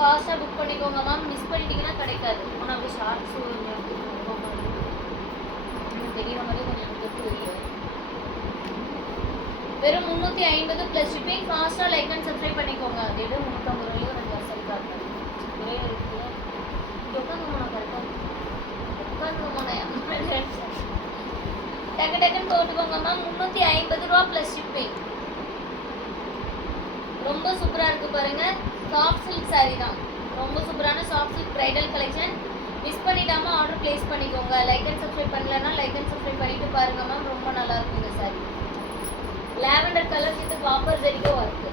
ஃபாஸ்ட்டாக புக் பண்ணிக்கோங்க ma'am miss பண்ணிட்டீங்கன்னா கிடைக்காது. ஆனால் அப்படி ஷார்ட்ஸ் தெரியுற மாதிரி கொஞ்சம் தொட்டு தெரியும். வெறும் முந்நூற்றி ஐம்பது ப்ளஸ் ஷிப்பிங் ஃபாஸ்ட்டாக லைக் அண்ட் சப்ஸ்கிரைப் பண்ணிக்கோங்க. அது எடு முந்நூற்றம்பது ரூபாயோ ரெண்டு வருஷம் காட்டுறேன் ஒரே இருக்கு உட்காந்துமா கரெக்டாக உட்காந்துமா டக்கு டக்குன்னு போட்டுக்கோங்க மேம் முந்நூற்றி ஐம்பது ரூபா ப்ளஸ் ஷிப்பிங் ரொம்ப சூப்பராக இருக்குது பாருங்கள் சாஃப்ட் சில்க் சாரீ தான். ரொம்ப சூப்பரான soft silk bridal collection miss பண்ணிடாமல் order place பண்ணிக்கோங்க. லைக் அண்ட் சப்ஸ்கிரைப் பண்ணலன்னா லைக் அண்ட் சப்ஸ்கிரைப் பண்ணிட்டு பாருங்க மேம் ரொம்ப நல்லா இருக்குங்க இந்த saree. Lavender colour with copper Jericho இருக்குது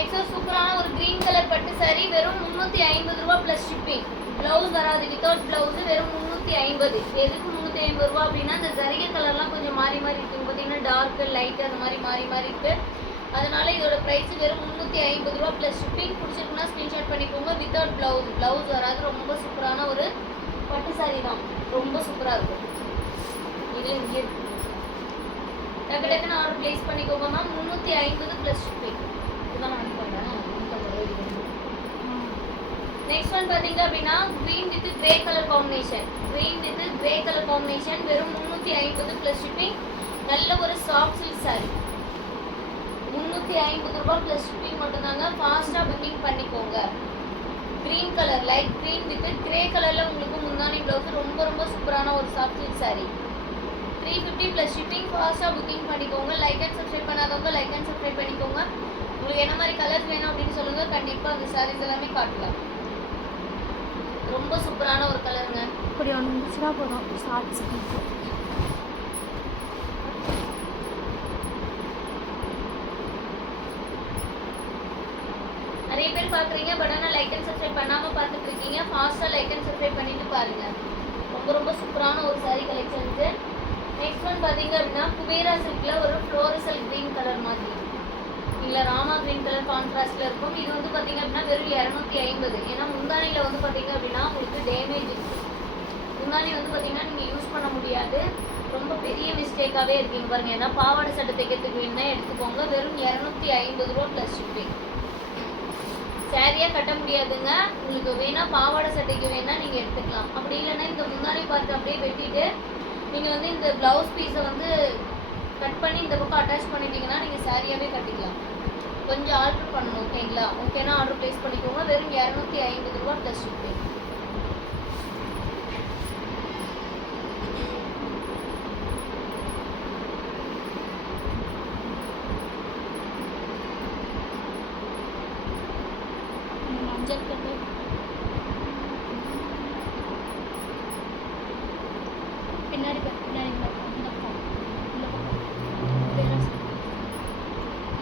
எக்ஸோ சூப்பரான ஒரு கிரீன் கலர் பட்டு saree வெறும் முந்நூற்றி ஐம்பது ரூபா ப்ளஸ் ஷிப்பிங் ப்ளவுஸ் வராது. வித்தவுட் ப்ளவுஸ் வெறும் முந்நூற்றி ஐம்பது. எதுக்கு முந்நூற்றி ஐம்பது ரூபா அப்படின்னா அந்த ஜரிகை கலர்லாம் கொஞ்சம் மாறி மாறி இருக்கு. பார்த்தீங்கன்னா டார்க்கு லைட்டு அந்த மாதிரி மாறி மாறி இருக்குது அதனால இதோட ப்ரைஸ் வெறும் முந்நூற்றி ஐம்பது ரூபா. ப்ளஸ் ஷிப்பிங் பிடிச்சிருக்குன்னா ஸ்க்ரீன்ஷாட் பண்ணிக்கோங்க. வித்தவுட் ப்ளவுஸ் ப்ளவுஸ் வராது. ரொம்ப சூப்பரான ஒரு பட்டு சாரி தான். ரொம்ப சூப்பராக இருக்கும். இது இங்கே இருக்கு. டக்கு டக்குன்னு ஆர்டர் ப்ளேஸ் பண்ணிக்கோங்க மேம் முந்நூற்றி ஐம்பது ப்ளஸ் ஷிப்பிங் நெக்ஸ்ட் ஒன் பார்த்தீங்க அப்படின்னா green with grey colour combination green with grey colour combination வெறும் முந்நூற்றி ஐம்பது ப்ளஸ் ஷிப்பிங் நல்ல ஒரு சாஃப்ட் சில்க் சாரி முந்நூற்றி ஐம்பது ரூபாய் ப்ளஸ் ஷிப்பிங் மட்டும்தாங்க ஃபாஸ்ட்டாக புக்கிங் பண்ணிக்கோங்க. Green colour light green with grey கலரில் உங்களுக்கு முந்தானி ப்ளவுஸ் ரொம்ப ரொம்ப சூப்பரான ஒரு soft silk saree three fifty plus shipping ஃபாஸ்ட்டாக புக்கிங் பண்ணிக்கோங்க. லைக் அண்ட் சப்ஸ்கிரைப் பண்ணாதவங்க லைக் அண்ட் சப்ஸ்கிரைப் பண்ணிக்கோங்க. உங்களுக்கு என்ன மாதிரி கலர்ஸ் வேணும் அப்படின்னு சொல்லுங்கள் கண்டிப்பாக அந்த சாரீஸ் எல்லாமே காட்டலாம். ரொம்ப சூப்பரான ஒரு கலருங்க. இப்படி ஒன்று இருந்துச்சுன்னா போதும். ஷார்ட்ஸ் நிறைய பேர் பார்க்குறீங்க பட் ஆனால் லைக் அண்ட் சப்ஸ்கிரைப் பண்ணாமல் பார்த்துட்டு இருக்கீங்க. ஃபாஸ்ட்டாக லைக் அண்ட் சப்ஸ்கிரைப் பண்ணிட்டு பாருங்க. ரொம்ப ரொம்ப சூப்பரான ஒரு saree கலெக்ஷன்ஸு நெக்ஸ்ட் ஒன் பார்த்தீங்க அப்படின்னா குபேரா சில்கில் ஒரு ஃப்ளோரசல் க்ரீன் கலர் மாதிரி. இல்லை ராமா கிரீன் கலர் கான்ட்ராஸ்டில் இருக்கும். இது வந்து பார்த்தீங்க அப்படின்னா வெறும் இரநூத்தி ஐம்பது. ஏன்னா முந்தானியில் வந்து பார்த்தீங்க அப்படின்னா உங்களுக்கு டேமேஜ் இருக்கு. முந்தானி வந்து பார்த்தீங்கன்னா நீங்கள் யூஸ் பண்ண முடியாது. ரொம்ப பெரிய மிஸ்டேக்காகவே இருக்கீங்க பாருங்க. ஏன்னா பாவாடை சட்டை தைக்கிறதுக்கு வேணும்னா எடுத்துக்கோங்க. வெறும் இரநூத்தி ஐம்பது ரூபா ப்ளஸ் ஷிப்பிங் சேரீயாக கட்ட முடியாதுங்க. உங்களுக்கு வேணா பாவாடை சட்டைக்கு வேணா நீங்கள் எடுத்துக்கலாம். அப்படி இல்லைன்னா இந்த முந்தானி பார்த்து அப்படியே வெட்டிட்டு நீங்கள் வந்து இந்த ப்ளவுஸ் பீஸை வந்து கட் பண்ணி இந்த பக்கம் அட்டாச் பண்ணிட்டீங்கன்னா நீங்கள் சேரீயாகவே கட்டிக்கலாம். கொஞ்சம் ஆர்டர் பண்ணணும் ஓகேங்களா ஓகேனா ஆர்டர் ப்ளேஸ் பண்ணிக்கோங்க. வெறும் இரநூத்தி ஐம்பது ரூபா ப்ளஸ் ஷிப்பிங் மஞ்சள் கலர் பின்னாடி பாரு, பின்னாடி பாரு, இந்த பக்கம், இந்த பக்கம். குபேரா silk.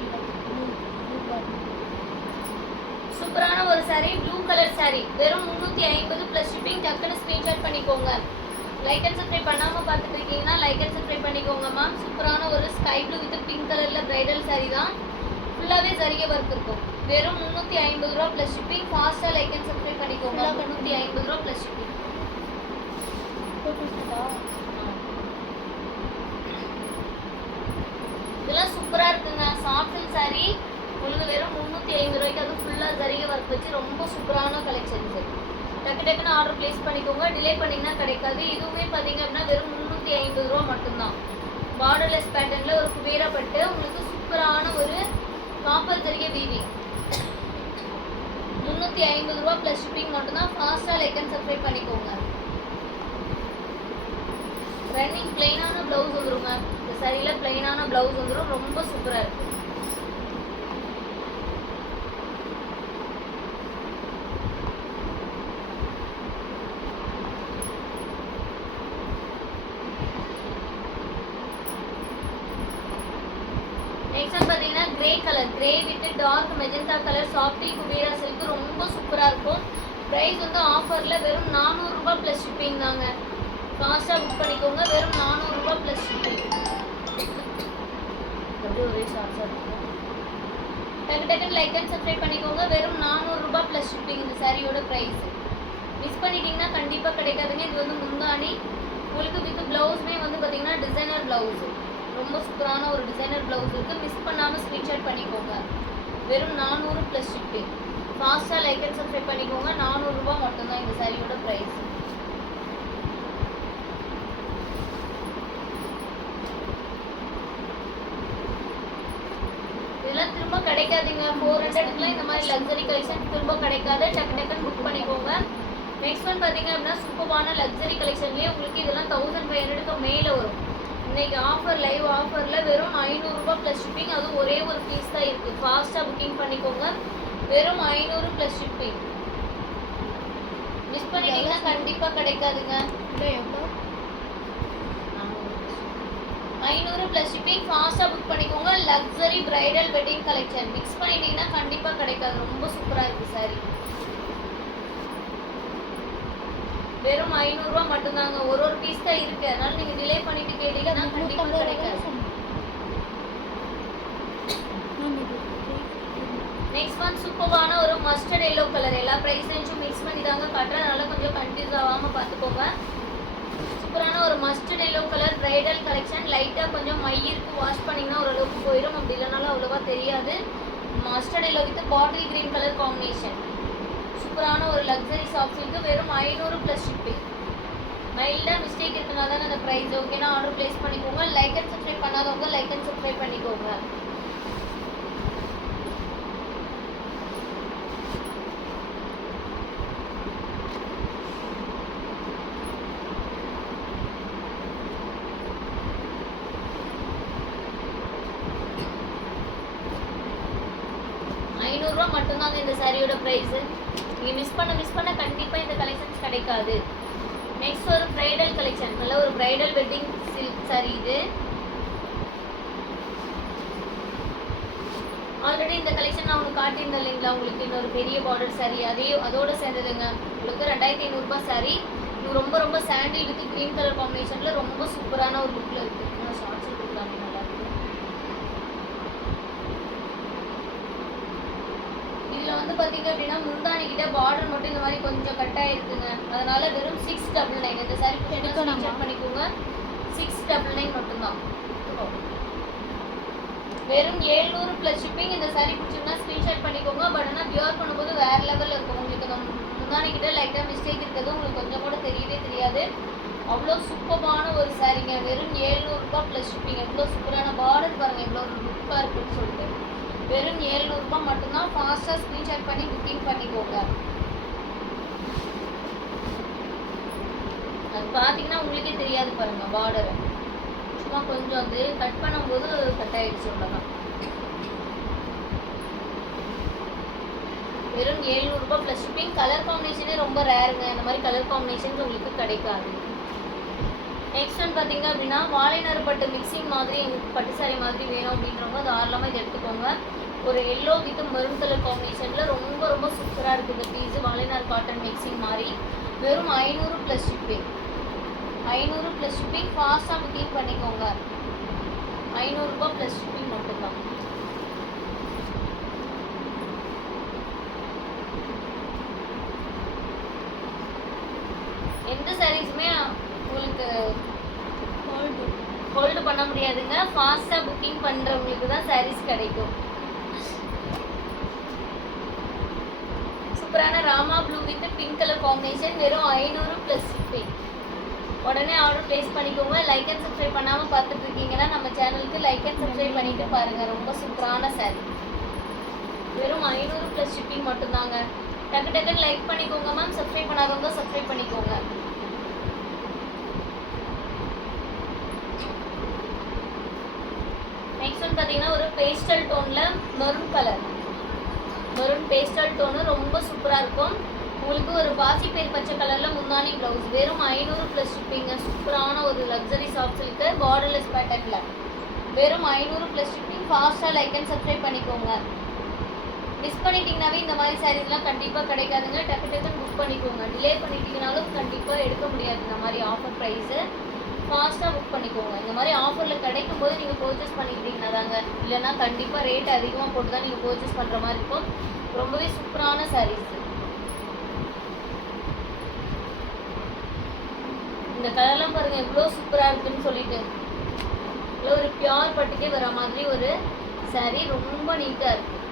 இல்ல, blue, blue பாரு. சூப்பரான ஒரு saree ப்ளூ கலர் saree வெறும் முந்நூற்றி ஐம்பது ப்ளஸ் ஷிப்பிங் டக்குன்னு ஸ்க்ரீன்ஷாட் பண்ணிக்கோங்க. லைக் அண்ட் சப்ஸ்கிரைப் பண்ணாமல் பார்த்துட்டு இருக்கீங்கன்னா லைக் அண்ட் சப்ஸ்கிரைப் பண்ணிக்கோங்க மேம் சூப்பரான ஒரு ஸ்கை ப்ளூ வித் பிங்க் கலரில் பிரைடல் saree தான். ஃபுல்லாகவே சரிகை ஒர்க் இருக்கும். வெறும் முந்நூற்றி ஐம்பது ரூபா ப்ளஸ் ஷிப்பிங் ஃபாஸ்ட்டாக லைக் அண்ட் சப்ஸ்கிரைப் பண்ணிக்கோங்க முந்நூற்றி ஐம்பது ரூபா ப்ளஸ் ஷிப்பிங்? இதெல்லாம் சூப்பராக இருக்குங்க. Soft silk saree. உங்களுக்கு வெறும் முந்நூற்றி ஐம்பது ரூபாய்க்கு அது ஃபுல்லாக சரிகை ஒர்க் வச்சு ரொம்ப சூப்பரான கலெக்ஷன்ஸ் டக்கு டக்குன்னு ஆர்டர் ப்ளேஸ் பண்ணிக்கோங்க. டிலே பண்ணிங்கன்னா கிடைக்காது. இதுவுமே பார்த்தீங்க அப்படின்னா வெறும் முந்நூற்றி ஐம்பது ரூபா மட்டும்தான். பார்டர்லெஸ் பேட்டர்னில் ஒரு குபேரப்பட்டு உங்களுக்கு சூப்பரான ஒரு காப்பர் தெரிய வீவி முந்நூற்றி ஐம்பது ரூபா ப்ளஸ் ஷிப்பிங் மட்டும்தான். ஃபாஸ்ட்டாக லைக் அண்ட் சப்ஸ்கிரைப் பண்ணிக்கோங்க. ரன்னிங் பிளெயினான ப்ளவுஸ் வந்துருங்க. இந்த சரியில் பிளெயினான ப்ளவுஸ் வந்துடும் ரொம்ப சூப்பராக இருக்கும் நெக்ஸ்ட் வந்து பார்த்தீங்கன்னா grey colour grey with dark magenta colour softy Kubera silk ரொம்ப சூப்பராக இருக்கும். ப்ரைஸ் வந்து ஆஃபரில் வெறும் நானூறுரூபா ப்ளஸ் ஷிப்பிங் தாங்க. ஃபாஸ்ட்டாக புக் பண்ணிக்கோங்க வெறும் நானூறுரூபா ப்ளஸ் ஷிப்பிங் அப்படியே ஒரே ஷார்ட்ஸாக இருக்கும். டக்கு டக்குன்னு லைக் அண்ட் சப்ஸ்கிரைப் பண்ணிக்கோங்க வெறும் நானூறுரூபா ப்ளஸ் ஷிப்பிங் இந்த சாரியோட ப்ரைஸ் மிஸ் பண்ணிட்டீங்கன்னா கண்டிப்பாக கிடைக்காதுங்க. இது வந்து முந்தானி உங்களுக்கு வித் ப்ளவுஸுமே வந்து பார்த்தீங்கன்னா டிசைனர் ப்ளவுஸு ரொம்ப சூப்பரான ஒரு டிசைனர் ப்ளவுஸ் இருக்குது மிஸ் பண்ணாமல் ஸ்க்ரீன்ஷாட் பண்ணிக்கோங்க. வெறும் நானூறு ப்ளஸ் ஷிப்பிங் ஃபாஸ்ட்டாக லைக் அண்ட் சப்ஸ்கிரைப் பண்ணிக்கோங்க. நானூறுரூபா மட்டும்தான் இந்த சாரியோட ப்ரைஸ் இதெல்லாம் திரும்ப கிடைக்காதுங்க. ஃபோர் ஹண்ட்ரடுக்குலாம் இந்த மாதிரி லக்ஸரி கலெக்ஷன் திரும்ப கிடைக்காது. டக்கு டக்குன்னு புக் பண்ணிக்கோங்க. நெக்ஸ்ட் ஒன் பார்த்தீங்க அப்படின்னா சூப்பரான லக்ஸரி கலெக்ஷன்லேயே உங்களுக்கு இதெல்லாம் தௌசண்ட் ஃபைவ் ஹண்ட்ரடுக்கு மேலே வரும். இன்னைக்கு ஆஃபர் லைவ் ஆஃபரில் ப்ளஸ் ஷிப்பிங் அதுவும் ஒரே ஒரு பீஸ் தான் இருக்குது ஃபாஸ்ட்டாக புக்கிங் பண்ணிக்கோங்க. வெறும் ஐநூறு ப்ளஸ் ஷிப்பிங் மிஸ் பண்ணிட்டீங்கன்னா கண்டிப்பாக கிடைக்காதுங்க. ஐநூறு ப்ளஸ் ஷிப்பிங் ஃபாஸ்ட்டாக புக் பண்ணிக்கோங்க. Luxury bridal wedding collection mix பண்ணிட்டீங்கன்னா கண்டிப்பாக கிடைக்காது. ரொம்ப சூப்பராக இருக்குது சாரி வெறும் ஐநூறுரூவா மட்டும்தாங்க. ஒரு ஒரு பீஸ் தான் இருக்குது அதனால நீங்கள் டிலே பண்ணிட்டு கேட்டீங்கன்னா கண்டிப்பாக கிடைக்காது. நெக்ஸ்ட் ஒன் சூப்பரான ஒரு மஸ்டர்ட் எல்லோ கலர் எல்லா ப்ரைஸ் ரேஞ்சும் மிக்ஸ் பண்ணி தாங்க காட்டுறேன். அதனால கொஞ்சம் கன்ஃபியூஸ் ஆகாமல் பார்த்துக்கோங்க. சூப்பரான ஒரு mustard yellow colour bridal collection லைட்டாக கொஞ்சம் மையிருக்கு வாஷ் பண்ணிங்கன்னா ஓரளவுக்கு போயிடும் அப்படி இல்லைனாலும் அவ்வளோவா தெரியாது. Mustard yellow with bottle green colour combination சூப்பரான ஒரு லக்ஸரி சாக்ஸ் இருக்குது வெறும் ஐநூறு ப்ளஸ் ஷிப்பிங் மைல்டாக மிஸ்டேக் இருக்கனால தான் அந்த ப்ரைஸ் ஓகேனா ஆர்டர் ப்ளேஸ் பண்ணிக்கோங்க. லைக் அண்ட் சப்ஸ்கிரைப் பண்ணாதவங்க லைக் அண்ட் சப்ஸ்கிரைப் பண்ணிக்கோங்க. ஐநூறுரூவா மட்டும்தாங்க இந்த சாரியோட ப்ரைஸு நீங்கள் மிஸ் பண்ண மிஸ் பண்ண கண்டிப்பாக இந்த கலெக்ஷன்ஸ் கிடைக்காது. நெக்ஸ்ட் ஒரு ப்ரைடல் கலெக்ஷன் நல்ல ஒரு ப்ரைடல் வெட்டிங் சில்க் சாரி இது. ஆல்ரெடி இந்த கலெக்ஷன் நான் உங்களுக்கு காட்டியிருந்தேன் இல்லைங்களா? உங்களுக்கு இன்னொரு பெரிய பார்டர் சாரி அதே அதோட சேர்ந்ததுங்க. உங்களுக்கு ரெண்டாயிரத்தி ஐநூறுரூபா சாரி இது ரொம்ப ரொம்ப சாண்டில் இருக்குது க்ரீன் கலர் காம்பினேஷனில் ரொம்ப சூப்பரான ஒரு லுக்கில் இருக்குது ஷார்ட்ஸ் கொடுக்குறாங்க நல்லா இருக்குது இதில் வந்து பார்த்தீங்க அப்படின்னா முந்தானி கிட்ட பார்டர் மட்டும் இந்த மாதிரி கொஞ்சம் கட் ஆயிருக்குங்க. அதனால வெறும் சிக்ஸ் டபுள் நைன் இந்த சாரி? செக் பண்ணிக்கோங்க. சிக்ஸ் டபுள் நைன் மட்டும்தான். வெறும் ஏழ்நூறு ப்ளஸ் ஷிப்பிங் இந்த சாரி பிடிச்சிருந்தா ஸ்க்ரீன்ஷாட் பண்ணிக்கோங்க. பட் ஆனால் பியூர் பண்ணும்போது வேற லெவலில் இருக்கும். உங்களுக்கு இந்த முந்தானி கிட்ட லைட்டாக மிஸ்டேக் இருக்கிறது உங்களுக்கு கொஞ்சம் கூட தெரியவே தெரியாது. அவ்வளோ சூப்பரான ஒரு சாரீங்க வெறும் ஏழ்நூறுபா ப்ளஸ் ஷிப்பிங் எவ்வளோ சூப்பரான பார்டர் பாருங்கள் எவ்வளோ லுக்காக இருக்குன்னு சொல்லிட்டு. வெறும் ஏழ்நூறுபா மட்டும்தான் ஃபாஸ்ட்டாக ஸ்க்ரீன்ஷாட் பண்ணி புக்கிங் பண்ணிக்கோங்க. அது பார்த்தீங்கன்னா உங்களுக்கே தெரியாது பாருங்க பார்டர் சும்மா கொஞ்சம் அது கட் பண்ணும்போது கட் ஆயிடுச்சு அவ்வளோதான் வெறும் ஏழ்நூறுபா ப்ளஸ் ஷிப்பிங் கலர் காம்பினேஷனே ரொம்ப ரேருங்க இந்த மாதிரி கலர் காம்பினேஷன்ஸ் உங்களுக்கு கிடைக்காது. நெக்ஸ்ட் ஒன் பார்த்தீங்க அப்படின்னா வாழைநர் பட்டு மிக்சிங் மாதிரி எங்களுக்கு பட்டு சாரி மாதிரி வேணும் அப்படின்றவங்க தாராளமாக இது எடுத்துக்கோங்க. ஒரு எல்லோ வித் மெரூன் கலர் காம்பினேஷனில் ரொம்ப ரொம்ப சூப்பராக இருக்குது இந்த பீஸு. வாழைநார் காட்டன் மிக்சிங் மாதிரி. வெறும் ஐநூறு ப்ளஸ் ஷிப்பிங் ஐநூறு ப்ளஸ் ஷிப்பிங் ஃபாஸ்ட்டாக புக்கிங் பண்ணிக்கோங்க. ஐநூறுரூபா ப்ளஸ் ஷிப்பிங் மட்டும்தான். எந்த சாரீஸுமே உங்களுக்கு ஹோல்டு ஹோல்டு பண்ண முடியாதுங்க. ஃபாஸ்ட்டாக புக்கிங் பண்ணுறவங்களுக்கு தான் சாரீஸ் கிடைக்கும். சூப்பரான Rama blue with pink colour combination வெறும் ஐநூறு ப்ளஸ் ஷிப்பிங் உடனே ஆர்டர் ப்ளேஸ் பண்ணிக்கோங்க. லைக் அண்ட் சப்ஸ்கிரைப் பண்ணாமல் பார்த்துட்டு இருக்கீங்கன்னா நம்ம சேனலுக்கு லைக் அண்ட் சப்ஸ்கிரைப் பண்ணிட்டு பாருங்கள் ரொம்ப சூப்பரான சாரி வெறும் ஐநூறு ப்ளஸ் ஷிப்பிங் மட்டும்தாங்க. டக்கு டக்குன்னு லைக் பண்ணிக்கோங்க மேம் சப்ஸ்கிரைப் பண்ணாதவங்க சப்ஸ்கிரைப் பண்ணிக்கோங்க. நெக்ஸ்ட் வந்து பார்த்தீங்கன்னா ஒரு பேஸ்டல் டோனில் maroon colour maroon pastel tone ரொம்ப சூப்பராக இருக்கும். உங்களுக்கு ஒரு பாசி பேர் பச்சை கலரில் முந்தானி ப்ளவுஸ் வெறும் ஐநூறு ப்ளஸ் ஷிப்பிங்க சூப்பரான ஒரு லக்ஸரி ஷாப்ஸ் இருக்கு பார்டர்லெஸ் பேட்டர்னில் வெறும் ஐநூறு ப்ளஸ் ஷிப்பிங் ஃபாஸ்ட்டாக லைக் அண்ட் சப்ஸ்கிரைப் பண்ணிக்கோங்க. மிஸ் பண்ணிட்டீங்கனாவே இந்த மாதிரி சாரீஸ்லாம் கண்டிப்பாக கிடைக்காதுங்க. டக்கு டக்குன்னு புக் பண்ணிக்கோங்க. டிலே பண்ணிட்டீங்கனாலும் கண்டிப்பாக எடுக்க முடியாது இந்த மாதிரி ஆஃபர் ப்ரைஸு ஃபாஸ்ட்டாக புக் பண்ணிக்கோங்க. இந்த மாதிரி ஆஃபரில் கிடைக்கும் போது நீங்கள் பர்ச்சேஸ் பண்ணிக்கிட்டீங்கன்னா தாங்க. இல்லைன்னா கண்டிப்பாக ரேட் அதிகமாக போட்டு தான் நீங்கள் பர்ச்சேஸ் பண்ணுற மாதிரி இருக்கும். ரொம்பவே சூப்பரான சாரீஸ் இந்த கலர்லாம் பாருங்கள் எவ்வளோ சூப்பராக இருக்குன்னு சொல்லிட்டு. இவ்வளோ ஒரு பியோர் பட்டுக்கே வர மாதிரி ஒரு சாரீ ரொம்ப நீட்டாக இருக்குது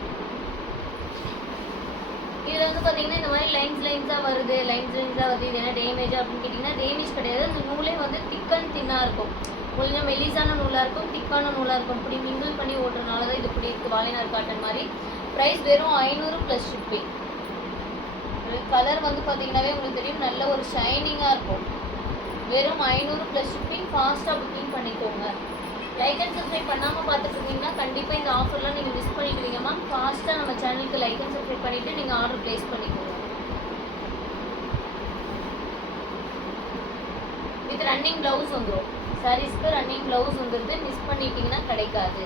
இதில் வந்து பார்த்தீங்கன்னா இந்த மாதிரி லைன்ஸ் லைன்ஸாக வருது லைன்ஸ் லைன்ஸாக வருது இது என்ன டேமேஜ் அப்படின்னு கேட்டிங்கன்னா டேமேஜ் கிடையாது. அந்த நூலே வந்து திக் அண்ட் தின்னாக இருக்கும். கொஞ்சம் மெலிசான நூலாக இருக்கும் திக்கான நூலாக இருக்கும். இப்படி மிங்கிள் பண்ணி ஓட்டுறதுனால தான் இது இப்படி இருக்குது வாலினார் காட்டன் மாதிரி. ப்ரைஸ் வெறும் ஐநூறு ப்ளஸ் ஷிப்பிங் கலர் வந்து பார்த்தீங்கன்னாவே உங்களுக்கு தெரியும் நல்ல ஒரு ஷைனிங்காக இருக்கும். வெறும் ஐநூறு ப்ளஸ் ஷிப்பிங் ஃபாஸ்ட்டாக புக்கிங் பண்ணிக்கோங்க. லைக் அண்ட் சப்ஸ்கிரைப் பண்ணாமல் பார்த்துட்டு இருந்தீங்கன்னா கண்டிப்பாக இந்த ஆஃபர்லாம் நீங்கள் மிஸ் பண்ணிடுவீங்க மேம் ஃபாஸ்ட்டாக நம்ம சேனலுக்கு லைக் அண்ட் சப்ஸ்கிரைப் பண்ணிவிட்டு நீங்கள் ஆர்டர் ப்ளேஸ் பண்ணிக்கோங்க. வித் ரன்னிங் ப்ளவுஸ் வந்துடும் சாரீஸ்க்கு ரன்னிங் ப்ளவுஸ் வந்துடுது மிஸ் பண்ணிட்டீங்கன்னா கிடைக்காது.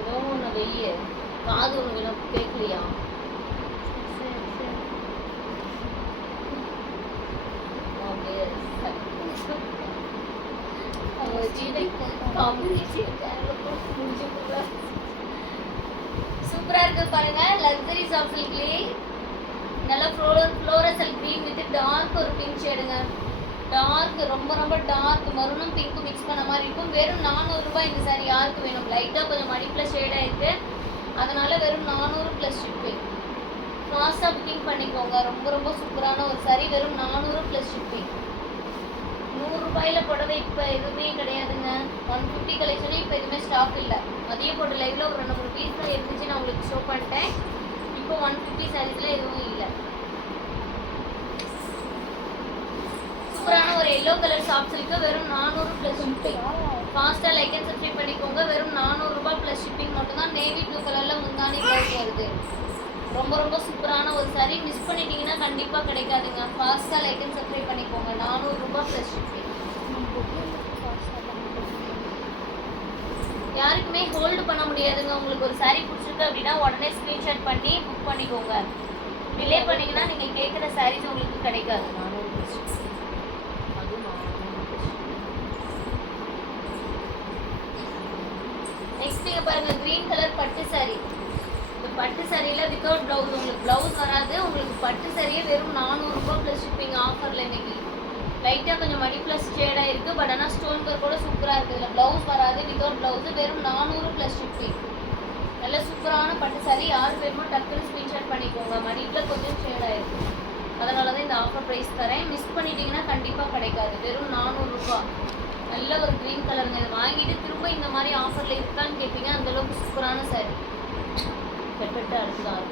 ஏதோ ஒன்று வெய்ய. காது ஒன்று கேட்கலையா சூப்பரா இருக்கு பாருங்க. லக்ஸரி சாஃப்ட் சில்க்லயே நல்ல ஃப்ளோரல் ஃப்ளோரசல் க்ரீன் வித் டார்க் ஒரு பிங்க் ஷேடுங்க டார்க் ரொம்ப ரொம்ப டார்க் மருணும் பிங்க்கும் மிக்ஸ் பண்ண மாதிரி இருக்கும். வெறும் நானூறுரூபா இந்த சாரி யாருக்கு வேணும்? லைட்டாக கொஞ்சம் மடிப்பில் ஷேடாக இருக்கு. அதனால வெறும் நானூறு ப்ளஸ் ஷிப்பே ஃபாஸ்ட்டாக புக்கிங் பண்ணிக்கோங்க. ரொம்ப ரொம்ப சூப்பரான ஒரு சாரி வெறும் நானூறு ப்ளஸ் ஷிப்பிங் நூறுரூபாயில் புடவை இப்போ எதுவுமே கிடையாதுங்க. ஒன் ஃபிஃப்டி கலெக்ஷனே இப்போ எதுவுமே ஸ்டாக் இல்லை. மதிய போட்ட லைவில் ஒரு ரெண்டு மூணு பீஸ் தான் இருந்துச்சு. நான் உங்களுக்கு ஷோ பண்ணிட்டேன். இப்போ ஒன் ஃபிஃப்டி சாரீஸில் எதுவும் இல்லை. சூப்பரான ஒரு எல்லோ கலர் ஷாப்ஸ் இருக்குது வெறும் நானூறு ப்ளஸ் ஷிப்பிங் ஃபாஸ்ட்டாக லைக் அண்ட் சப்ஸ்கிரைப் பண்ணிக்கோங்க. வெறும் நானூறுரூபா ப்ளஸ் ஷிப்பிங் மட்டும்தான். நேவி ப்ளூ கலரில் முந்தானி ப்ளவுஸ் வருது. ரொம்ப ரொம்ப சூப்பரான ஒரு சாரி மிஸ் பண்ணிட்டீங்கன்னா கண்டிப்பாக கிடைக்காதுங்க. ஃபாஸ்ட்டாக லைக் அண்ட் சப்ஸ்கிரைப் பண்ணிக்கோங்க. நானூறுரூபா ப்ளஸ் ஷிப்பிங் யாருக்குமே ஹோல்டு பண்ண முடியாதுங்க. உங்களுக்கு ஒரு சாரி பிடிச்சிருக்கு அப்படின்னா உடனே ஸ்க்ரீன்ஷாட் பண்ணி புக் பண்ணிக்கோங்க. டிலே பண்ணிங்கன்னா நீங்கள் கேட்குற சாரீஸ் உங்களுக்கு கிடைக்காது. நானூறு நெக்ஸ்ட் பாருங்கள் க்ரீன் கலர் பட்டு சாரீ இந்த பட்டு சாரியில் வித்தவுட் ப்ளவுஸ் உங்களுக்கு ப்ளவுஸ் வராது. உங்களுக்கு பட்டு சாரியே வெறும் நானூறுரூபா ப்ளஸ் ஷிப்பிங் ஆஃபரில் இன்னைக்கு. லைட்டாக கொஞ்சம் மடி ப்ளஸ் ஷேடாக இருக்குது பட் ஆனால் ஸ்டோன் ஒர்க் கூட சூப்பராக இருக்குது இதில் ப்ளவுஸ் வராது. வித்தவுட் ப்ளவுஸ் வெறும் நானூறு ப்ளஸ் ஷிப்பிங் நல்ல சூப்பரான பட்டு சாரி யார் வேணுமோ டக்குன்னு ஸ்க்ரீன்ஷாட் பண்ணிக்கோங்க. மடியில் கொஞ்சம் ஷேடாக இருக்குது அதனால தான் இந்த ஆஃபர் ப்ரைஸ் தரேன். மிஸ் பண்ணிட்டீங்கன்னா கண்டிப்பாக கிடைக்காது. வெறும் நானூறுரூபா நல்ல ஒரு க்ரீன் கலருங்க இதை வாங்கிட்டு திரும்ப இந்த மாதிரி ஆஃபரில் இருக்கான்னு கேட்பீங்க அந்தளவுக்கு சூப்பரான சாரி பெட் பெட்டாக இருக்கும்.